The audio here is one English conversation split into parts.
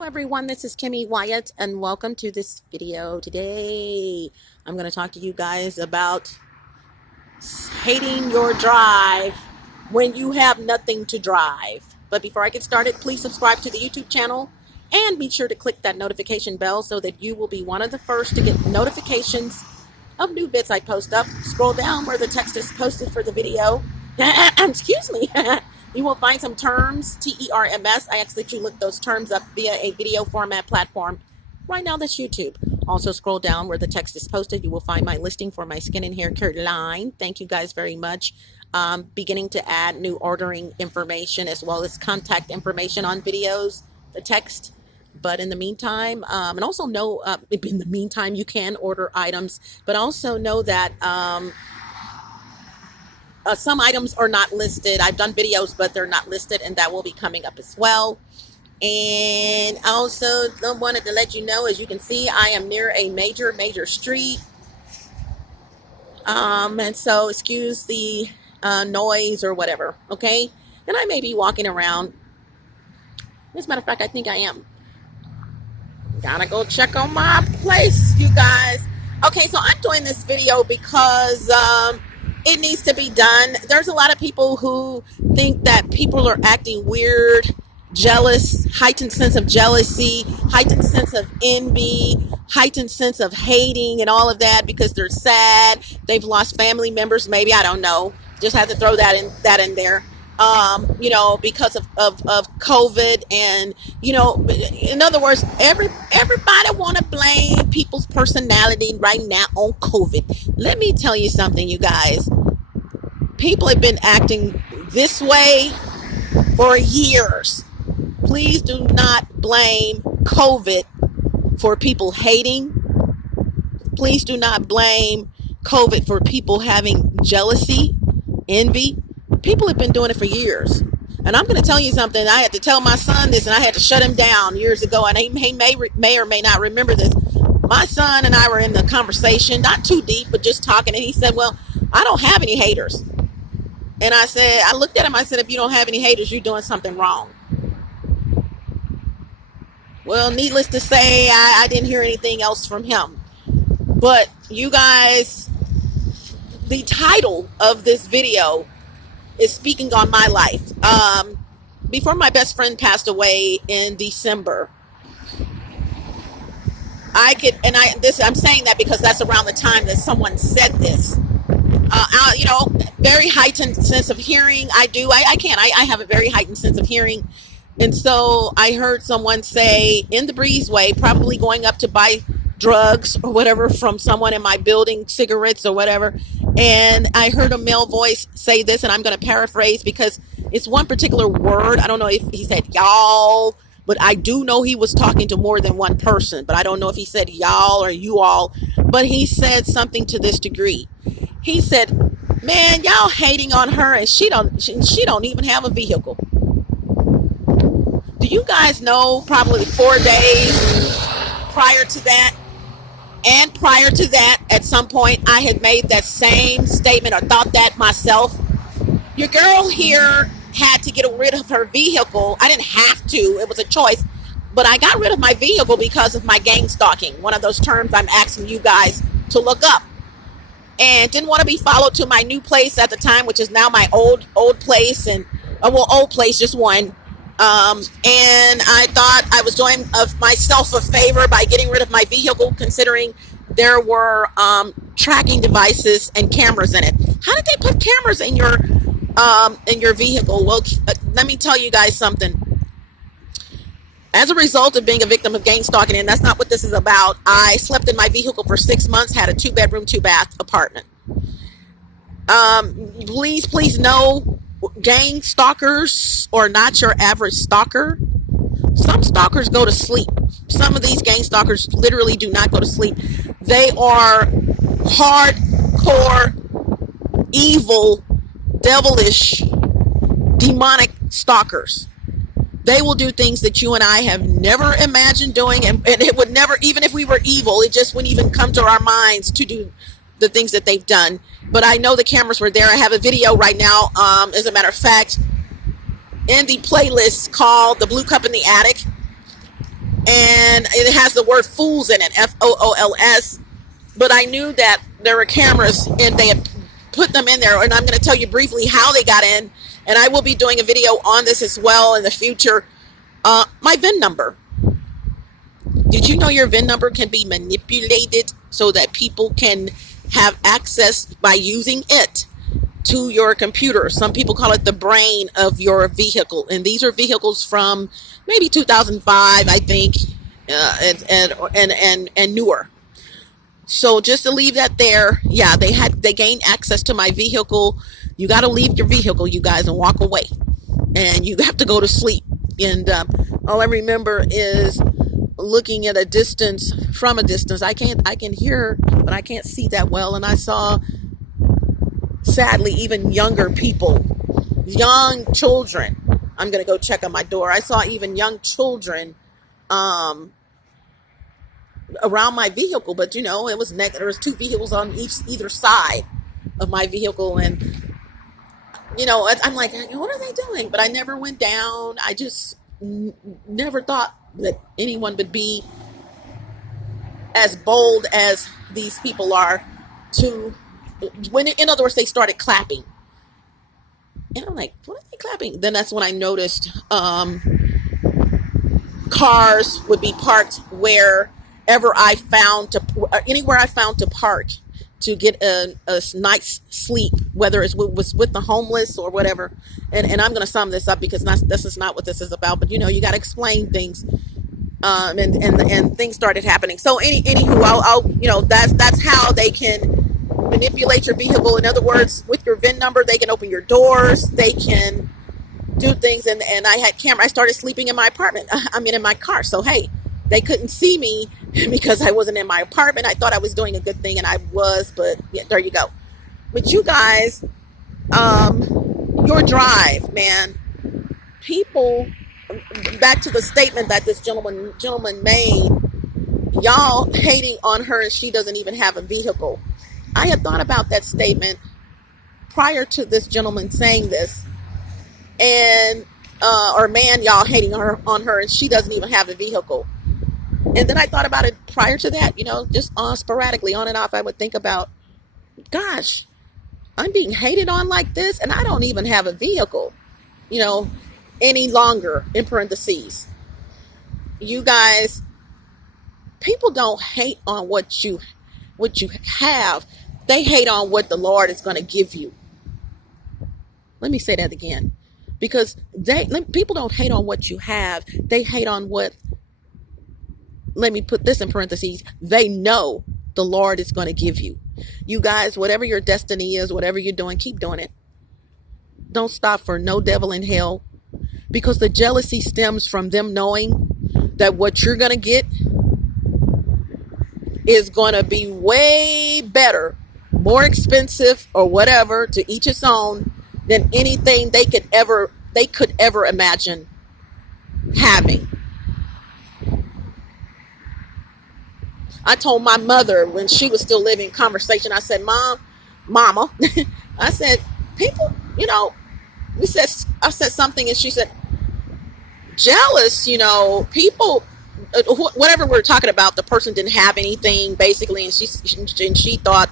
Hello everyone, this is KimMeWyatt and welcome to this video. Today I'm going to talk to you guys about hating your drive when you have nothing to drive. But before I get started, please subscribe to the YouTube channel and be sure to click that notification bell so that you will be one of the first to get notifications of new bits I post up. Scroll down where the text is posted for the video. Excuse me. You will find some terms, T-E-R-M-S. I ask that you look those terms up via a video format platform. Right now, that's YouTube. Also, scroll down where the text is posted. You will find my listing for my skin and hair care line. Thank you guys very much. Beginning to add new ordering information as well as contact information on videos, the text. But in the meantime, and also know, in the meantime, you can order items, but also know that some items are not listed. I've done videos, but they're not listed, and that will be coming up as well. And also wanted to let you know, as you can see, I am near a major street. And so excuse the noise or whatever, okay? And I may be walking around. As a matter of fact, I think I am. Gotta go check on my place, you guys. Okay, so I'm doing this video because it needs to be done. There's a lot of people who think that people are acting weird, jealous, heightened sense of jealousy, heightened sense of envy, heightened sense of hating and all of that because they're sad. They've lost family members, maybe, I don't know. Just had to throw that in there. You know, because of COVID, and you know, in other words, everybody want to blame people's personality right now on COVID. Let me tell you something, you guys. People have been acting this way for years. Please do not blame COVID for people hating. Please do not blame COVID for people having jealousy, envy. People have been doing it for years. And I'm going to tell you something. I had to tell my son this, and I had to shut him down years ago. And he may or may not remember this. My son and I were in the conversation, not too deep, but just talking. And he said, well, I don't have any haters. And I looked at him, I said, if you don't have any haters, you're doing something wrong. Well, needless to say, I didn't hear anything else from him. But you guys, the title of this video is speaking on my life. Before my best friend passed away in December, I'm saying that because that's around the time that someone said this. You know, very heightened sense of hearing. I have a very heightened sense of hearing. And so I heard someone say in the breezeway, probably going up to buy drugs or whatever from someone in my building, cigarettes or whatever. And I heard a male voice say this, and I'm going to paraphrase because it's one particular word. I don't know if he said y'all, but I do know he was talking to more than one person. But I don't know if he said y'all or you all. But he said something to this degree. He said, man, y'all hating on her, and she don't even have a vehicle. Do you guys know probably 4 days prior to that? And prior to that, at some point, I had made that same statement or thought that myself. Your girl here had to get rid of her vehicle. I didn't have to. It was a choice. But I got rid of my vehicle because of my gang stalking. One of those terms I'm asking you guys to look up. And didn't want to be followed to my new place at the time, which is now my old place. And, old place, just one. And I thought I was doing myself a favor by getting rid of my vehicle, considering there were tracking devices and cameras in it. How did they put cameras in your vehicle? Well, let me tell you guys something. As a result of being a victim of gang stalking, and that's not what this is about, I slept in my vehicle for 6 months, had a 2-bedroom, 2-bath apartment. Please know, gang stalkers are not your average stalker. Some stalkers go to sleep. Some of these gang stalkers literally do not go to sleep. They are hardcore, evil, devilish, demonic stalkers. They will do things that you and I have never imagined doing, and it would never, even if we were evil, it just wouldn't even come to our minds to do the things that they've done. But I know the cameras were there. I have a video right now, as a matter of fact, in the playlist called The Blue Cup in the Attic. it has the word fools in it, FOOLS. But I knew that there were cameras and they had put them in there. And I'm going to tell you briefly how they got in. And I will be doing a video on this as well in the future. My VIN number. Did you know your VIN number can be manipulated so that people can have access by using it to your computer? Some people call it the brain of your vehicle. And these are vehicles from maybe 2005, I think, and newer. So just to leave that there, yeah, they gained access to my vehicle. You got to leave your vehicle, you guys, and walk away. And you have to go to sleep. And all I remember is looking at a distance, from a distance. I can hear, but I can't see that well. And I saw, sadly, even younger people, young children. I'm going to go check on my door. I saw even young children around my vehicle, but you know, it was there was two vehicles on either side of my vehicle. And you know, I'm like, what are they doing? But I never went down. I just never thought that anyone would be as bold as these people are to, in other words, they started clapping. And I'm like, what are they clapping? Then that's when I noticed cars would be parked wherever I found anywhere I found to park to get a night's sleep, whether it was with the homeless or whatever. And I'm going to sum this up because this is not what this is about. But, you know, you got to explain things. And things started happening. So anywho, I'll you know, that's how they can manipulate your vehicle. In other words, with your VIN number, they can open your doors. They can do things. And I had camera. I started sleeping in my apartment. In my car. So, hey, they couldn't see me because I wasn't in my apartment. I thought I was doing a good thing, and I was, but yeah, there you go. But you guys, your drive, man, people, back to the statement that this gentleman made, y'all hating on her and she doesn't even have a vehicle. I had thought about that statement prior to this gentleman saying this, and or man, y'all hating on her and she doesn't even have a vehicle. And then I thought about it prior to that, you know, just sporadically, on and off. I would think about, gosh, I'm being hated on like this, and I don't even have a vehicle, you know, any longer, in parentheses. You guys, people don't hate on what you have. They hate on what the Lord is going to give you. Let me say that again, because people don't hate on what you have. They hate on what, let me put this in parentheses, they know the Lord is going to give you. You guys, whatever your destiny is, whatever you're doing, keep doing it. Don't stop for no devil in hell, because the jealousy stems from them knowing that what you're going to get is going to be way better, more expensive, or whatever, to each its own, than anything they could ever imagine having. I told my mother when she was still living, conversation, I said, Mama, I said, people, you know, I said something, and she said, jealous, you know, people, whatever we're talking about, the person didn't have anything, basically, and she thought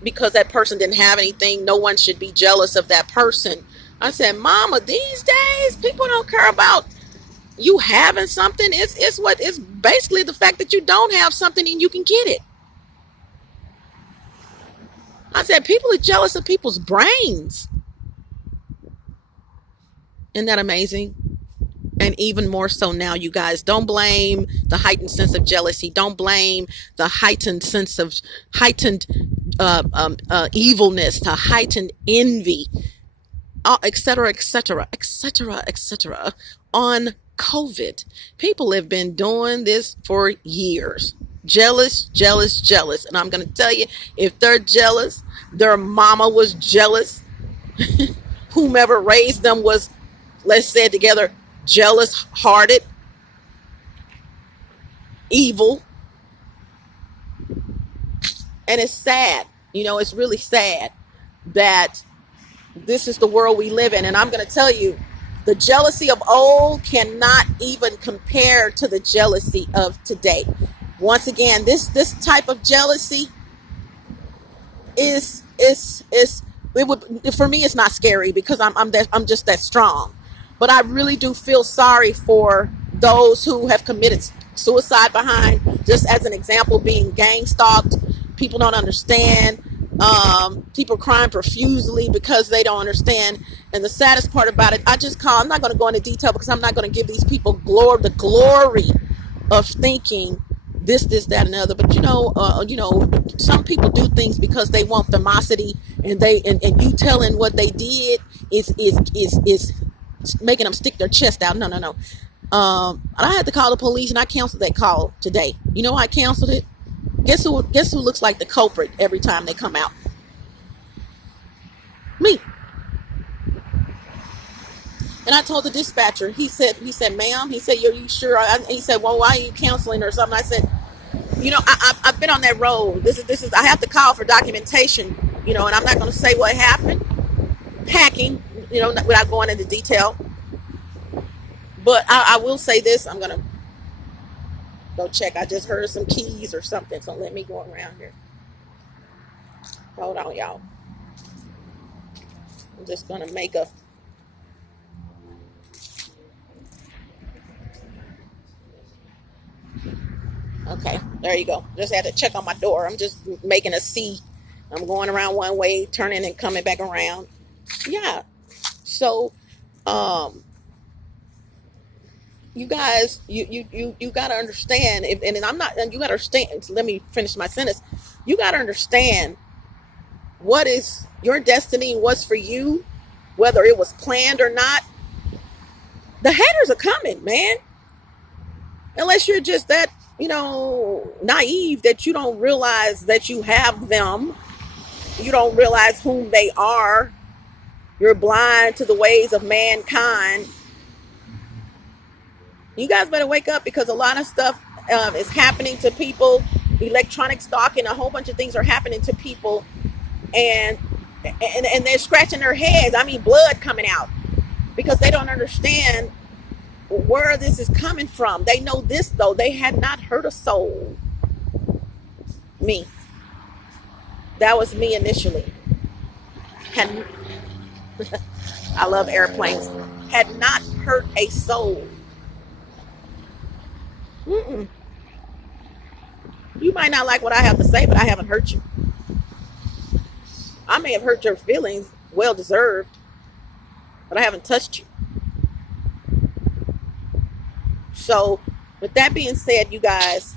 because that person didn't have anything, no one should be jealous of that person. I said, Mama, these days, people don't care about you having something. It's basically the fact that you don't have something and you can get it. I said, people are jealous of people's brains. Isn't that amazing? And even more so now, you guys, don't blame the heightened sense of jealousy. Don't blame the heightened sense of evilness, the heightened envy, etc., etc., etc., etc. on COVID. People have been doing this for years. Jealous, jealous, jealous. And I'm going to tell you, if they're jealous, their mama was jealous. Whomever raised them was, let's say it together, jealous hearted, evil. And it's sad. You know, it's really sad that this is the world we live in. And I'm going to tell you, The jealousy of old cannot even compare to the jealousy of today. Once again, this type of jealousy is it would, for me, it's not scary because I'm just that strong. But I really do feel sorry for those who have committed suicide behind, just as an example, being gang stalked. People don't understand. People crying profusely because they don't understand. And the saddest part about it, I'm not going to go into detail because I'm not going to give these people the glory of thinking this, that, and the other. But some people do things because they want famosity, and you telling what they did is making them stick their chest out. No. I had to call the police, and I canceled that call today. You know why I canceled it? Guess who looks like the culprit every time they come out? Me. And I told the dispatcher, he said, ma'am, he said, are you sure? He said, well, why are you canceling or something? I said, I've been on that road. This is, I have to call for documentation, and I'm not going to say what happened. Hacking, without going into detail. But I will say this, I'm going to go check. I just heard some keys or something, so let me go around here. Hold on, y'all. I'm just going to make a... Okay, there you go. Just had to check on my door. I'm just making a C. I'm going around one way, turning and coming back around. Yeah. So, you guys, you got to understand, you got to understand, let me finish my sentence. You got to understand what is your destiny, what's for you, whether it was planned or not. The haters are coming, man. Unless you're just that, naive that you don't realize that you have them. You don't realize whom they are. You're blind to the ways of mankind. You guys better wake up, because a lot of stuff is happening to people. Electronic stalking, a whole bunch of things are happening to people, and they're scratching their heads. I mean, blood coming out, because they don't understand where this is coming from. They know this, though. They had not hurt a soul. Me. That was me initially. I love airplanes. Had not hurt a soul. You might not like what I have to say, but I haven't hurt you. I may have hurt your feelings, well deserved, but I haven't touched you. So, with that being said, you guys,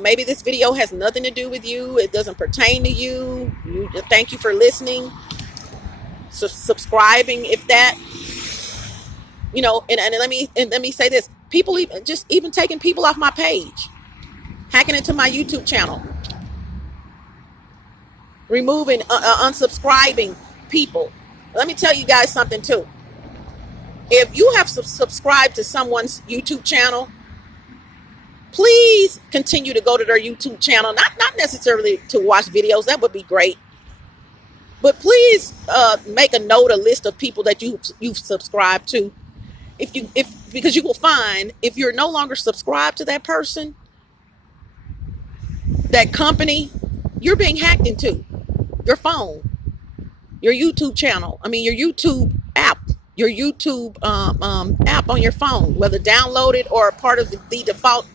maybe this video has nothing to do with you. It doesn't pertain to you. Thank you for listening, subscribing, if that, and let me say this. People even taking people off my page, hacking into my YouTube channel, removing, unsubscribing people. Let me tell you guys something too. If you have subscribed to someone's YouTube channel, please continue to go to their YouTube channel. Not necessarily to watch videos. That would be great. But please make a list of people that you've subscribed to. Because you will find, if you're no longer subscribed to that person, that company, you're being hacked into. Your phone, your YouTube channel. Your YouTube app. Your YouTube app on your phone, whether downloaded or part of the default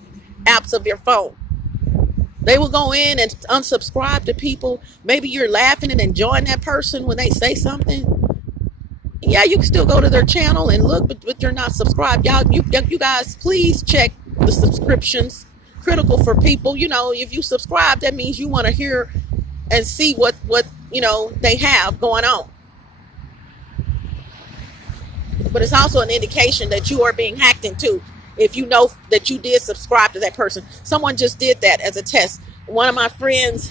apps of your phone. They will go in and unsubscribe to people. Maybe you're laughing and enjoying that person when they say something. Yeah, you can still go to their channel and look, but you're not subscribed. You guys, please check the subscriptions. Critical for people. If you subscribe, that means you want to hear and see what they have going on. But it's also an indication that you are being hacked into, if you know that you did subscribe to that person. Someone just did that as a test. One of my friends,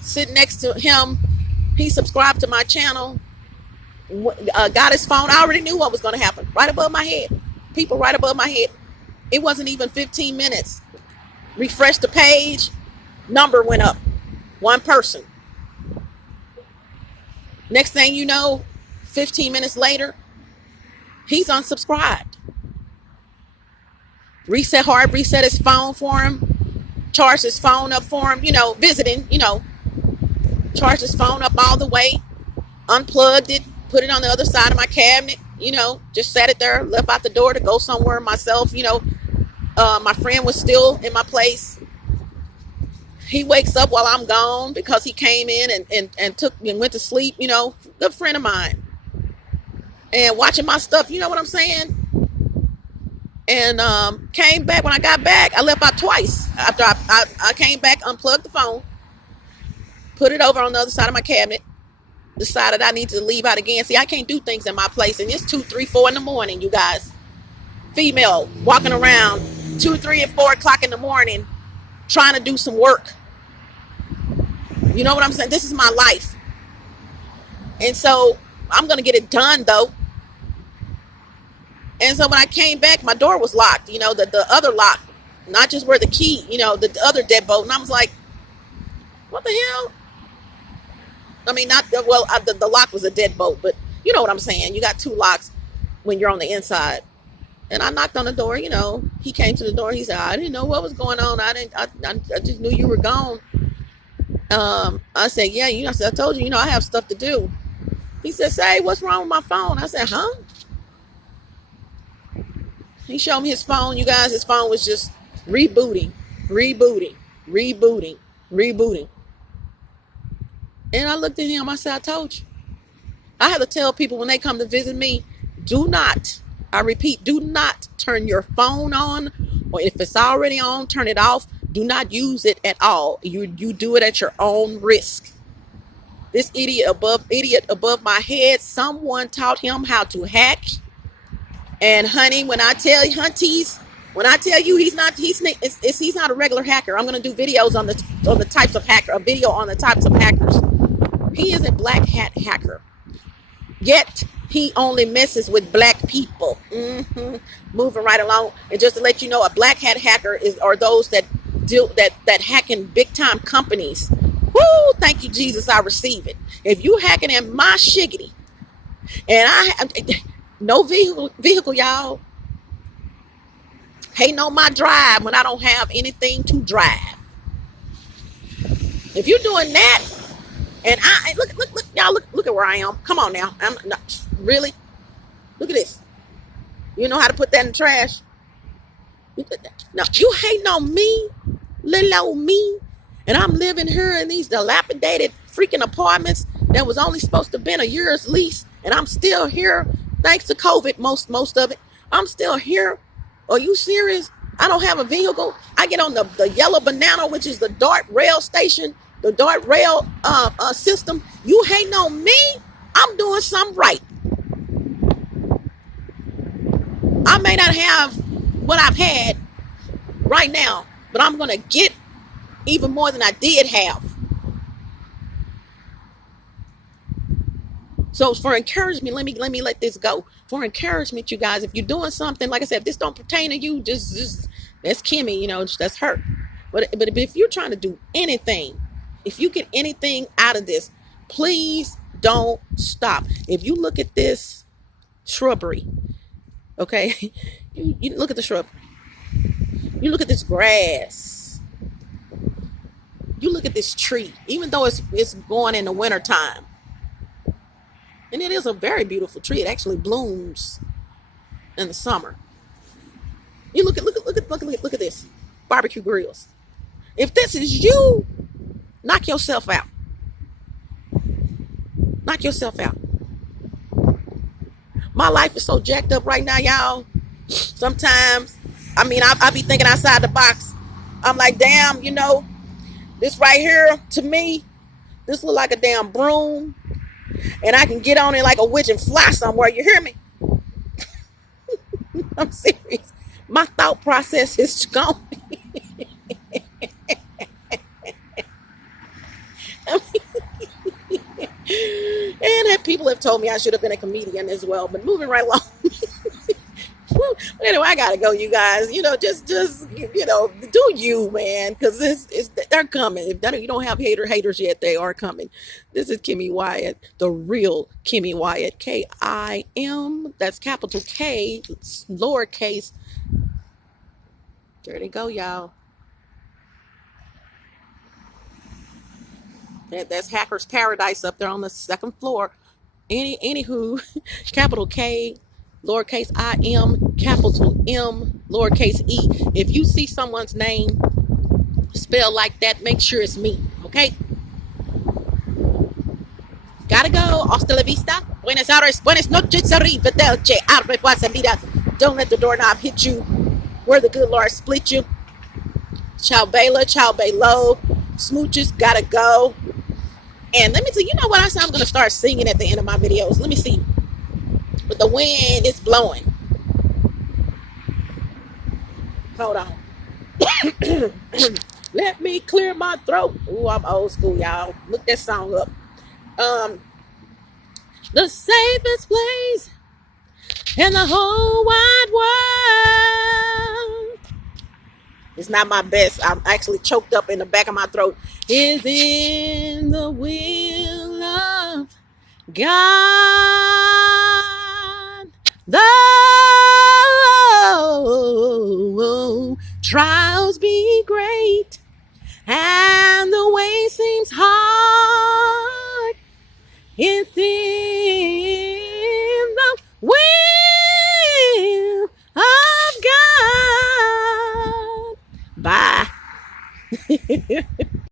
sitting next to him, he subscribed to my channel, got his phone. I already knew what was going to happen. Right above my head. People right above my head. It wasn't even 15 minutes. Refreshed the page. Number went up. One person. Next thing you know, 15 minutes later, he's unsubscribed. Reset his phone for him, charged his phone up for him, visiting, charged his phone up all the way, unplugged it, put it on the other side of my cabinet, just sat it there, left out the door to go somewhere myself, my friend was still in my place. He wakes up while I'm gone because he came in and went to sleep, good friend of mine. And watching my stuff, you know what I'm saying? And came back. When I got back, I left out twice. After I came back, unplugged the phone, put it over on the other side of my cabinet, decided I needed to leave out again. See, I can't do things in my place. And it's 2, 3, 4 in the morning, you guys. Female walking around 2, 3, and 4 o'clock in the morning trying to do some work. You know what I'm saying? This is my life. And so I'm going to get it done, though. And so when I came back, my door was locked, the other lock, not just where the key, the other deadbolt. And I was like, what the hell? I mean, the lock was a deadbolt, but you know what I'm saying? You got 2 locks when you're on the inside. And I knocked on the door, he came to the door. He said, I didn't know what was going on. I just knew you were gone. I said, yeah, I told you, I have stuff to do. He said, say, what's wrong with my phone? I said, huh? He showed me his phone, you guys. His phone was just rebooting. And I looked at him. I said, I told you. I have to tell people when they come to visit me, do not, I repeat, do not turn your phone on, or if it's already on, turn it off. Do not use it at all. You do it at your own risk. This idiot above my head, someone taught him how to hack. And honey, when I tell you he's not a regular hacker. I'm going to do videos on the types of hacker, a video on the types of hackers. He is a black hat hacker. Yet he only messes with black people. Moving right along. And just to let you know, a black hat hacker are those that hack in big time companies. Woo! Thank you, Jesus. I receive it. If you hacking in my shiggity, and no vehicle, y'all. Hating on my drive when I don't have anything to drive. If you're doing that, and look, y'all, look at where I am. Come on now. I'm not really. Look at this. You know how to put that in the trash? Now, you hating on me, little old me, and I'm living here in these dilapidated freaking apartments that was only supposed to have been a year's lease, and I'm still here. Thanks to COVID, most of it. I'm still here. Are you serious? I don't have a vehicle. I get on the yellow banana, which is the DART rail station, the DART rail system. You hating on me? I'm doing something right. I may not have what I've had right now, but I'm going to get even more than I did have. So for encouragement, let me let this go. For encouragement, you guys, if you're doing something, like I said, if this don't pertain to you, just that's Kimmy, that's her. But if you're trying to do anything, if you get anything out of this, please don't stop. If you look at this shrubbery, okay, you look at the shrub. You look at this grass. You look at this tree, even though it's going in the wintertime. And it is a very beautiful tree. It actually blooms in the summer. You look at this. Barbecue grills. If this is you, knock yourself out. Knock yourself out. My life is so jacked up right now, y'all. Sometimes, I be thinking outside the box. I'm like, damn, this right here, to me, this look like a damn broom. And I can get on it like a witch and fly somewhere. You hear me? I'm serious. My thought process is gone. And people have told me I should have been a comedian as well. But moving right along. Anyway, I gotta go, you guys. Just do you, man, because they're coming. If you don't have haters yet, they are coming. This is Kimmy Wyatt, the real Kimmy Wyatt, Kim. That's capital K, lowercase. There they go, y'all. That's Hacker's Paradise up there on the second floor. Anywho, capital K, lowercase I-M, capital M, lowercase e. If you see someone's name spelled like that, make sure it's me, okay? Gotta go. Hasta la vista. Buenas horas. Buenas noches. Arrivederci. Au revoir, amiga. Don't let the doorknob hit you where the good Lord split you. Ciao, Bella. Ciao, Bello. Smooches. Gotta go. And let me see. You know what I said? I'm going to start singing at the end of my videos. Let me see. But the wind is blowing. Hold on. Let me clear my throat. Ooh, I'm old school, y'all. Look that song up. The safest place in the whole wide world. It's not my best. I'm actually choked up in the back of my throat. Is in the will of God. Though trials be great and the way seems hard, it's in